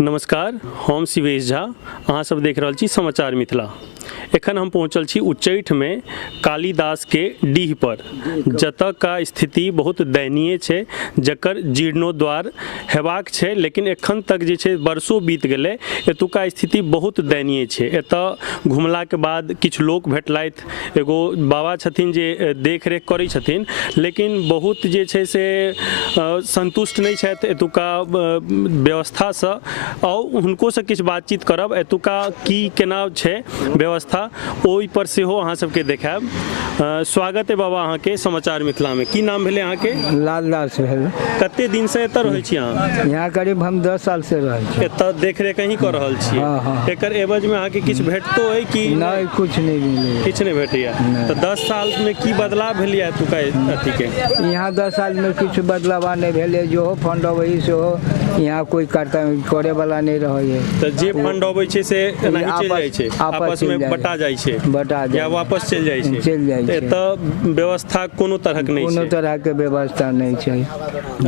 नमस्कार, हम शिवेश झा। अहाँ सब देख रहल छी समाचार मिथिला। एखन हम पहुँचल छी उच्चैठ में कालिदास के डीह पर, जतऽ का स्थिति बहुत दयनीय छै, जकर जीर्णोद्वार हेबाक छै, लेकिन एखन तक जे छै वर्षों बीत गेलै, एतुका स्थिति बहुत दयनीय छै। एतऽ घुमला के बाद किछु लोक भेटलथि, एगो बाबा छथिन जे देख रेख करै छथिन, लेकिन बहुत जे छै से संतुष्ट नहीं छथि एतुका व्यवस्थासँ। आओर हुनकोसँ किछु बातचीत करब, एतुका की केना छै व्यवस्था ओहि पर सेहो अहाँ सबके देखायब। स्वागत है बाबा अहाँ के समाचार मिथिला में। की नाम भेलै अहाँ के? लालदास भेल। कते दिन से एतऽ रहै छी अहाँ? यहाँ करीब हम 10 साल से रहै छी। एतऽ देख रेख कहीं कर रहल छियै? हाँ। एकर एवज में अहाँ के किछु भेटतो है कि नहीं? कुछ नहीं मिले। किछु नहीं भेटैया। तो 10 साल में की बदलाव भेलै एतुका अथी के? यहाँ 10 साल में किछु बदलाव नहीं भेले। जो हो फंड अबै से हो, यहाँ कोई करे वाला नहीं रहे। तो जे फंड अबै छै से नहीं चल जाय छै, आपस में बटा जाय छै, या वापस चल जाय छै। एतऽ व्यवस्था कोनो तरहक नहीं छै? कोनो तरह के व्यवस्था नहीं छै।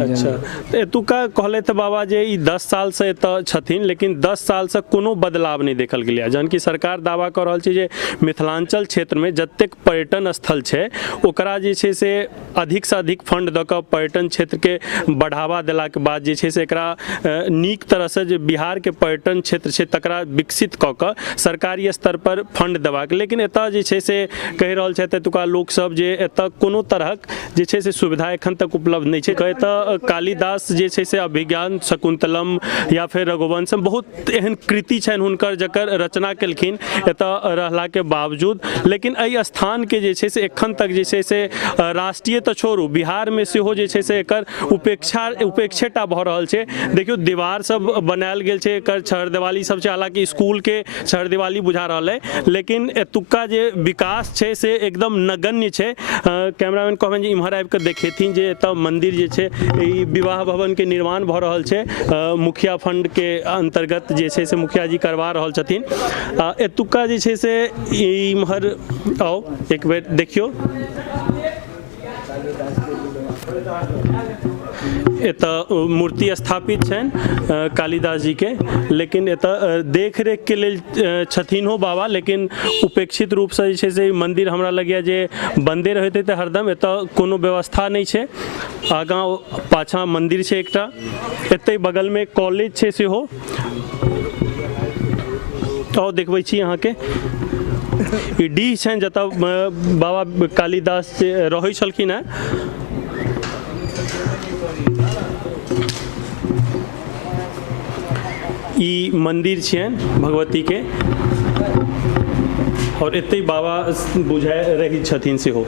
अच्छा, एतुका कहले तो बाबा जे ई 10 साल से एतऽ छथिन, लेकिन 10 साल से कोनो बदलाव नहीं देखल गेलै। जहन कि सरकार दावा कर रहल छै जे मिथिलांचल क्षेत्र में जतेक पर्यटन स्थल छै, ओकरा जे छै से अधिक से अधिक फंड दऽ कऽ पर्यटन क्षेत्र के बढ़ावा देला के बाद जे छै से एकरा नीक तरह से जे बिहार के पर्यटन क्षेत्र छै तकरा विकसित कऽ कऽ सरकारी स्तर पर फंड देबाक। लेकिन एतऽ जे छै से कहि रहल छथि एतुका लोक सब जे एतऽ कोनो तरहक जे छै से सुविधा एखन तक उपलब्ध नहीं छै। एतऽ कालिदास जे छै से अभिज्ञान शकुंतलम या फिर रघुवंशम बहुत एहन कृति छनि हुनकर, जकर रचना केलखिन एतऽ रहला के बावजूद। लेकिन एहि स्थान के जे छै से एखन तक जे छै से राष्ट्रीय तो छोड़ू, बिहार में सेहो जे छै से एकर उपेक्षेटा भऽ रहल छै। देखियो दीवार सब बनायल गेल छै, एकर छड़ दिवाली सब छै, हालांकि स्कूल के छड़ दिवाली बुझा रहल है, लेकिन एतुका जे विकास छै से एकदम नगण्य छै। कैमरामैन कहबनि जे इम्हर आबि कऽ देखेथिन जे एतऽ मंदिर जे छै, ई विवाह भवन के निर्माण भऽ रहल छै, मुखिया फंड के अंतर्गत जे छै से मुखिया जी करवा रहल छथिन। एतुका जे छै से इम्हर आओ एक बेर देखियो, एतऽ मूर्ति स्थापित छनि कालिदास जी के, लेकिन एतऽ देख रेख के लेल छथिन हो बाबा, लेकिन उपेक्षित रूप से जे छै से मंदिर हमरा लगैया जे बंदे रहते तऽ हरदम एतऽ कोनो व्यवस्था नहीं छै। आगाँ पाछाँ मंदिर छै एकटा, एतै बगल में कॉलेज छै सेहो। और देखबै छी अहाँ के ई डीह छनि जतऽ बाबा कालिदास रहै छलखिन हेँ। ई मंदिर छियनि भगवती के, और एते बाबा बुझाए रही छथिन सेहो।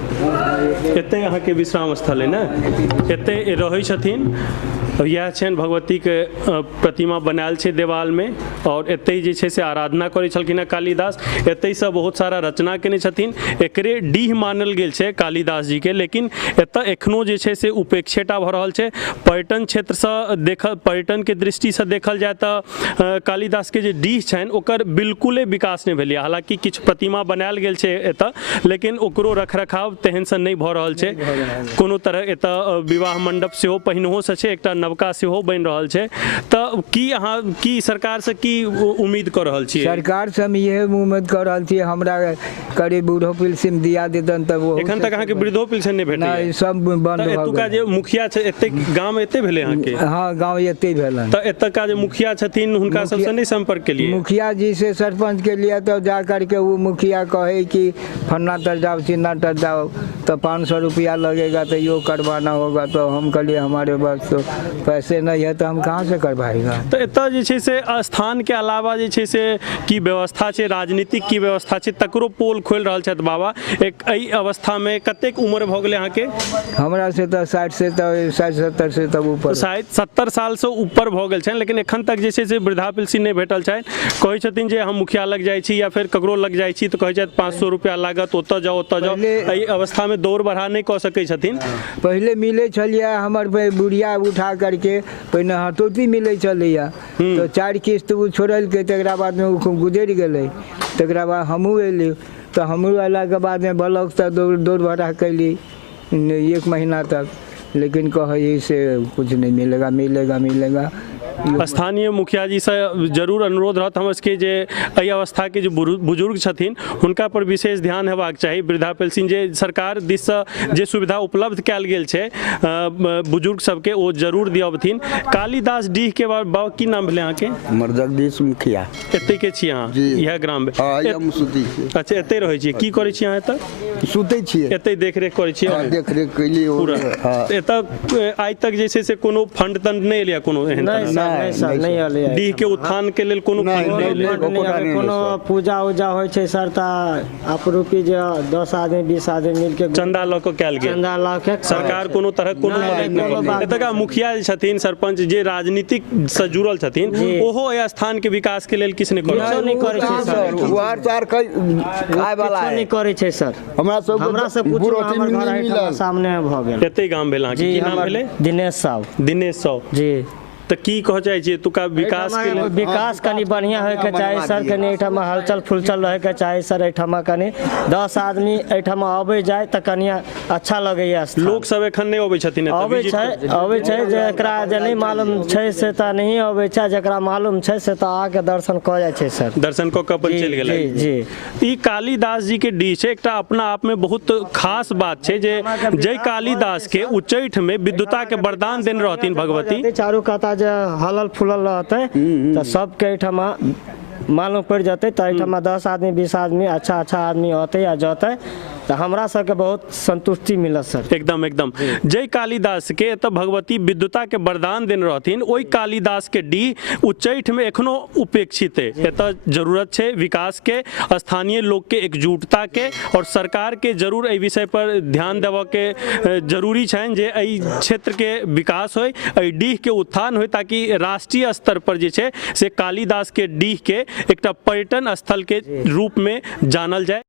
एते अहाँ के विश्राम स्थल है ना, एते रहै छथिन। यह छनि भगवती के प्रतिमा बनायल छै देवाल में, और एते जे छै से आराधना करै छलखिन हेँ कालिदास। एते से बहुत सारा रचना केने छथिन। एकरे डीह मानल गेल छै कालिदास जी के, लेकिन एतऽ एखनो जे छै से उपेक्षेटा भऽ रहल छै। पर्यटन क्षेत्र से देखल, पर्यटन के दृष्टि से देखल जाए तऽ कालिदास के जे डीह छनि ओकर बिल्कुले विकास नहीं भेलै। हालांकि किछु प्रतिमा बनायल गेल छै एतऽ, लेकिन ओकरो रखरखाव तेहन सँ नहीं भऽ रहल छै। कोनो तरह एतऽ विवाह मंडप सेहो पहिनहो से छै, एकटा नवका सेहो बनि रहल छै। तऽ की अहाँ की सरकार से की उम्मीद कर रहल छियै? सरकार से हम यही उम्मीद कर रहल छियै, हमरा करीब वृद्धो पेंशन दिया देतन तऽ वो। एखन तक अहाँ के वृद्धो पेंशन नहीं भेटै? नहीं, सब बंद भऽ गेल। एतुका जे मुखिया छै, एते गांव एते भेलै अहाँ के? हाँ, गांव एते भेलन। तऽ एतुका जे मुखिया छथिन हुनका सबसे नहीं संपर्क के लिए? मुखिया जी से सरपंच के लिए तो जा करके वो मुखिया कहे कि फन्ना तर जाओ चिन्ना तर जाओ, तो 500 रुपया लगेगा तो यो करवाना होगा। तो हम कहलिए हमारे पास तो पैसे नहीं है, तो हम कहाँ से करवाएगा। तो एतऽ जे छै से स्थान के अलावा जे छै से की व्यवस्था छै, राजनीतिक की व्यवस्था छै, तकरो पोल खोल रहल छथि बाबा। एक एहि अवस्था में कतेक उम्र भऽ गेलै अहाँ के? हमरा से तो 60 से तो 60-70 से तब ऊपर, शायद 70 साल से ऊपर भऽ गेल छनि, लेकिन एखन तक जे छै से वृद्धा पेंशन नहीं भेटल छनि। कहै छथिन जे हम मुखिया लग जाइ छी या फिर ककरो लग जाइ छी तऽ कहै छथि 500 रुपया लागत, ओतऽ जाओ ओतऽ जाओ। एहि अवस्था में दौड़ बढ़ा नहीं कऽ सकै छथिन। पहले मिले छलिए हमर बुढ़िया उठा करके, पहिने हतौती मिले छलैया, तो 4 किस्त उ छोड़लकै, तकरा बाद में उ गुजरि गेलै। तकरा बाद हमहूँ एली, तो हमहूँ अयलाके बाद में ब्लॉक से दौड़ भरा कैली 1 महीना तक, लेकिन कहे से कुछ नहीं मिलेगा। स्थानीय मुखिया जी से जरूर अनुरोध रहत हमर सबके जे एहि अवस्था के जे बुजुर्ग छथिन हुनका पर विशेष ध्यान हेबाक चाही। वृद्धा पेंशन जे सरकार दिस जे सुविधा उपलब्ध कयल गेल छै बुजुर्ग सबके ओ जरूर दियबथिन। कालीदास डीह के बाबा की नाम भेलै अहाँके? हमर जगदीश मुखिया। एतै के छी अहाँ? इएह ग्राम में? हम सुतै छी। अच्छा, एतै रहै छी? की करै छी अहाँ एतऽ? सुतै छियै। एतै देखरेख करै छियै? देखरेख कैली पूरा। एतऽ आइ तक जे छै से कोनो फंड तंड नहि एलै कोनो एहन तरह? नहीं सर, नहीं एलै। डीह के उत्थान के लेल कोनो फंड नहि एलै? कोनो पूजा उजा होइ छै सर तऽ आपरूपी जे 10 आदमी 20 आदमी मिलके चंदा लऽ कऽ कयल गेल? चंदा लऽ के सरकार कोनो तरह कोनो एतुका मुखिया जे छथिन, सरपंच जे राजनीतिक से जुड़ल छथिन, ओहो एहि स्थान के विकास के लेल किछु नहि करै छै सर। वार चार आय वाला किछो नहि करै छै सर। हमरा से पूछो, हमर घर एहिठाम सामने भऽ गेल। एतै गाम भेल अहाँके? की नाम भेलै? दिनेश साहब। दिनेश साहब जी। तऽ की कह चाहै छियै एतुका विकास के लेल? विकास कनि बढ़िया होयके चाही सर, कनि एहिठाम हलचल फुलचल रहैके चाही सर। एहिठाम कनि 10 आदमी एहिठाम अबै जाय तऽ कनि अच्छा लगैया। लोक सब एखन नहि अबै छथिन? अबै छै जेकरा जे नहि मालूम छै से तऽ नहीं अबै छै, जेकरा मालूम छै से तऽ आके दर्शन कऽ जाइ छै सर। दर्शन कऽ कऽ अपन चलि गेलै। जी। ई कालीदास जी के डीह छै, एकटा अपना आप में बहुत खास बात छै जे जय कालीदास के उच्चैठ में विद्युता के वरदान देने रहथिन भगवती। चारू काता जे हलल फुलल रहतै तऽ सबके एहिठाम मालूम पड़ि जेतै तऽ एहिठाम 10 आदमी 20 आदमी अच्छा आदमी होतै या जतै तऽ हमरा सबके बहुत संतुष्टि मिलत सर। एकदम एकदम। जय कालीदास के एतऽ भगवती विद्युता के वरदान देने रहथिन। ओहि कालीदास के डीह उच्चैठ में एखनो उपेक्षित है। एतऽ जरूरत छै विकास के, स्थानीय लोग के एकजुटता के, और सरकार के जरूर एहि विषय पर ध्यान देबऽ के जरूरी छनि जे एहि क्षेत्र के विकास होय, एहि डीह के उत्थान होय, ताकि राष्ट्रीय स्तर पर जे छै से कालीदास के डीह के एकटा पर्यटन स्थल के रूप में जानल जाए।